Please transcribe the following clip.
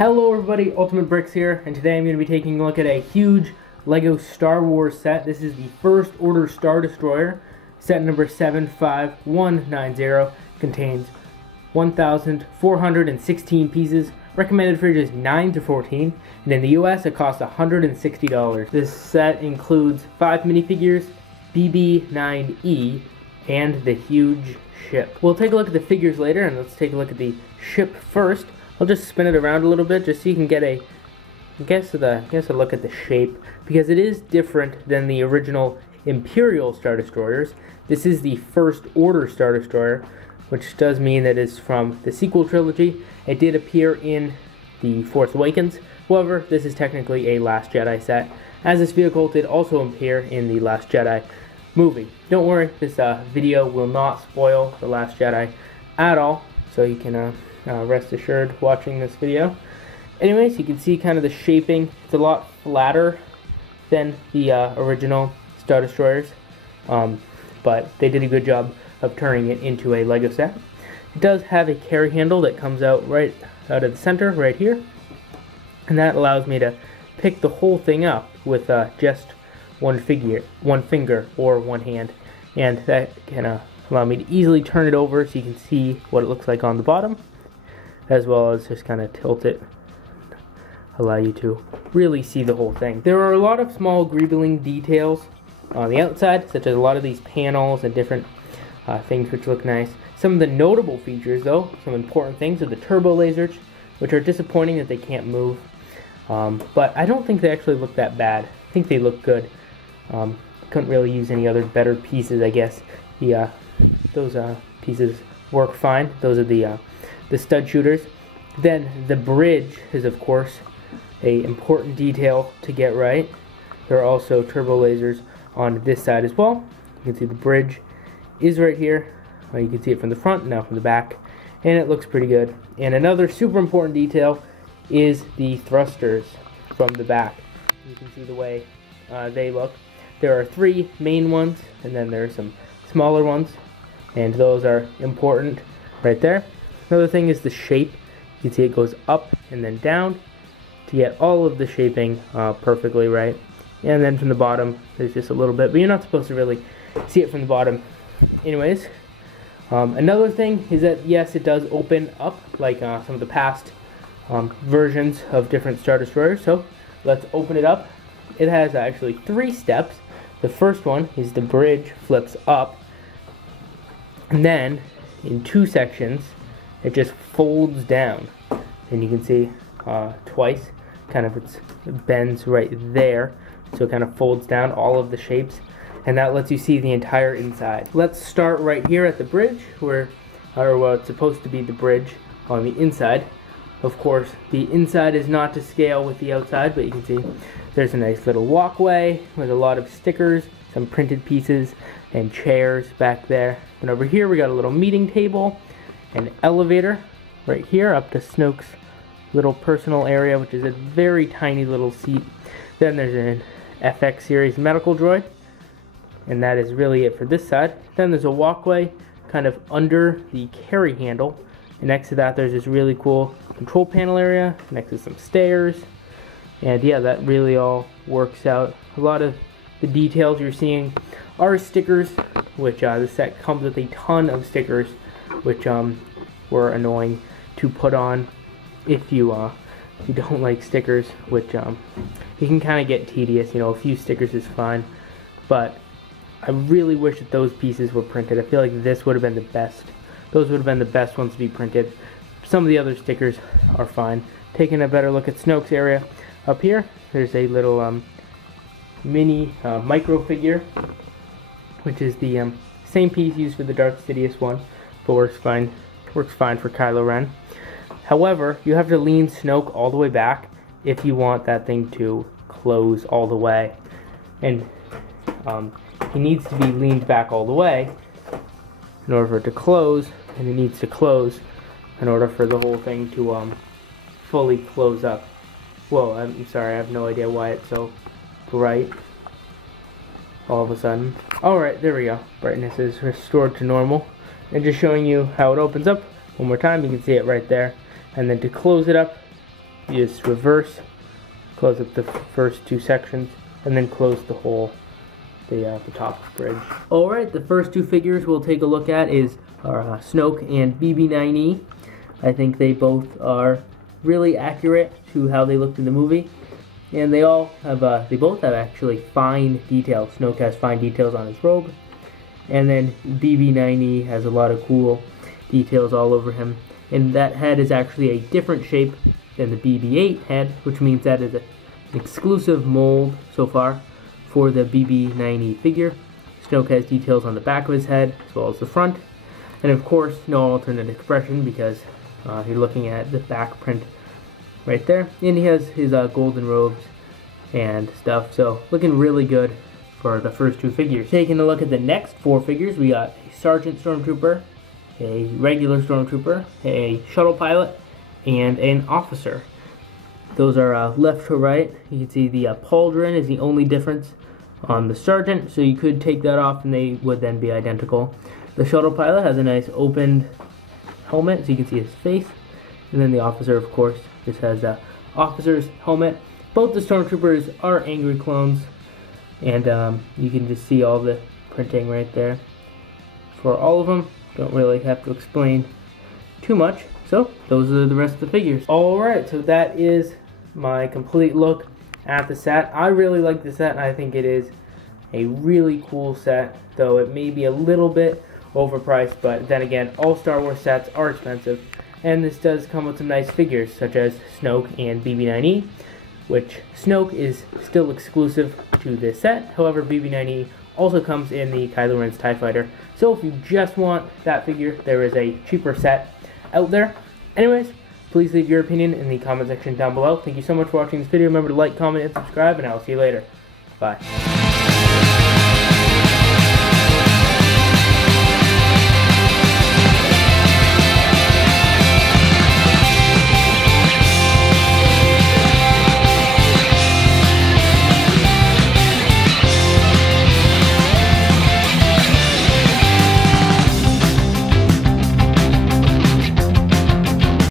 Hello everybody, Ultimate Bricks here, and today I'm going to be taking a look at a huge LEGO Star Wars set. This is the First Order Star Destroyer, set number 75190, contains 1,416 pieces, recommended for ages 9 to 14, and in the US it costs $160. This set includes 5 minifigures, BB-9E, and the huge ship. We'll take a look at the figures later, and let's take a look at the ship first. I'll just spin it around a little bit just so you can get a look at the shape, because it is different than the original Imperial Star Destroyers. This is the First Order Star Destroyer, which does mean that it's from the sequel trilogy. It did appear in The Force Awakens. However, this is technically a Last Jedi set, as this vehicle did also appear in the Last Jedi movie. Don't worry, this video will not spoil The Last Jedi at all, so you can rest assured watching this video. Anyways, you can see kind of the shaping. It's a lot flatter than the original Star Destroyers, but they did a good job of turning it into a LEGO set. It does have a carry handle that comes out right out of the center right here, and that allows me to pick the whole thing up with just one finger or one hand, and that can allow me to easily turn it over so you can see what it looks like on the bottom, as well as just kind of tilt it, allow you to really see the whole thing. There are a lot of small greebling details on the outside, such as a lot of these panels and different things which look nice. Some of the notable features, though, some important things, are the turbo lasers, which are disappointing that they can't move, but I don't think they actually look that bad. I think they look good. Couldn't really use any other better pieces, I guess. Those pieces work fine. Those are the stud shooters. Then the bridge is, of course, a important detail to get right. There are also turbo lasers on this side as well. You can see the bridge is right here. You can see it from the front, now from the back, and it looks pretty good. And another super important detail is the thrusters from the back. You can see the way they look. There are 3 main ones, and then there are some smaller ones, and those are important right there. Another thing is the shape. You can see it goes up and then down to get all of the shaping perfectly right. And then from the bottom, there's just a little bit, but you're not supposed to really see it from the bottom. Anyways, another thing is that, yes, it does open up like some of the past versions of different Star Destroyers. So let's open it up. It has actually 3 steps. The first one is the bridge flips up, and then in 2 sections, it just folds down, and you can see twice, kind of it bends right there, so it kind of folds down all of the shapes, and that lets you see the entire inside. Let's start right here at the bridge, where it's supposed to be the bridge on the inside. Of course, the inside is not to scale with the outside, but you can see there's a nice little walkway with a lot of stickers, some printed pieces, and chairs back there. And over here we got a little meeting table, an elevator right here up to Snoke's little personal area, which is a very tiny little seat. Then there's an FX series medical droid, and that is really it for this side. Then there's a walkway kind of under the carry handle, and next to that there's this really cool control panel area next to some stairs. And yeah, that really all works out. A lot of the details you're seeing are stickers, which the set comes with a ton of stickers, which were annoying to put on if you don't like stickers, which it can kind of get tedious. You know, a few stickers is fine, but I really wish that those pieces were printed. I feel like this would have been the best. Those would have been the best ones to be printed. Some of the other stickers are fine. Taking a better look at Snoke'S Area, up here there's a little mini micro figure, which is the same piece used for the Darth Sidious one, but works fine for Kylo Ren. However, you have to lean Snoke all the way back if you want that thing to close all the way, and he needs to be leaned back all the way in order for it to close, and it needs to close in order for the whole thing to fully close up. Whoa, I'm sorry, I have no idea why it's so bright all of a sudden. Alright, there we go. Brightness is restored to normal. And just showing you how it opens up one more time. You can see it right there. And then to close it up, you just reverse, close up the first two sections, and then close the whole, the top bridge. Alright, the first two figures we'll take a look at is our Snoke and BB-9E. I think they both are really accurate to how they looked in the movie. And they both have actually fine details. Snoke has fine details on his robe. And then BB-9E has a lot of cool details all over him. And that head is actually a different shape than the BB-8 head, which means that is an exclusive mold so far for the BB-9E figure. Snoke has details on the back of his head as well as the front. And of course, no alternate expression because you're looking at the back print right there. And he has his golden robes and stuff. So looking really good for the first two figures. Taking a look at the next four figures, we got a Sergeant Stormtrooper, a regular Stormtrooper, a shuttle pilot, and an officer. Those are left to right. You can see the pauldron is the only difference on the Sergeant, so you could take that off and they would then be identical. The shuttle pilot has a nice opened helmet, so you can see his face. And then the officer, of course, just has the officer's helmet. Both the Stormtroopers are angry clones, and you can just see all the printing right there for all of them. Don't really have to explain too much. So those are the rest of the figures. Alright, so that is my complete look at the set. I really like the set. I think it is a really cool set, though it may be a little bit overpriced, but then again, all Star Wars sets are expensive. And this does come with some nice figures, such as Snoke and BB-9E, which Snoke is still exclusive to this set. However, BB-9E also comes in the Kylo Ren's TIE Fighter. So if you just want that figure, there is a cheaper set out there. Anyways, please leave your opinion in the comment section down below. Thank you so much for watching this video. Remember to like, comment, and subscribe, and I'll see you later. Bye.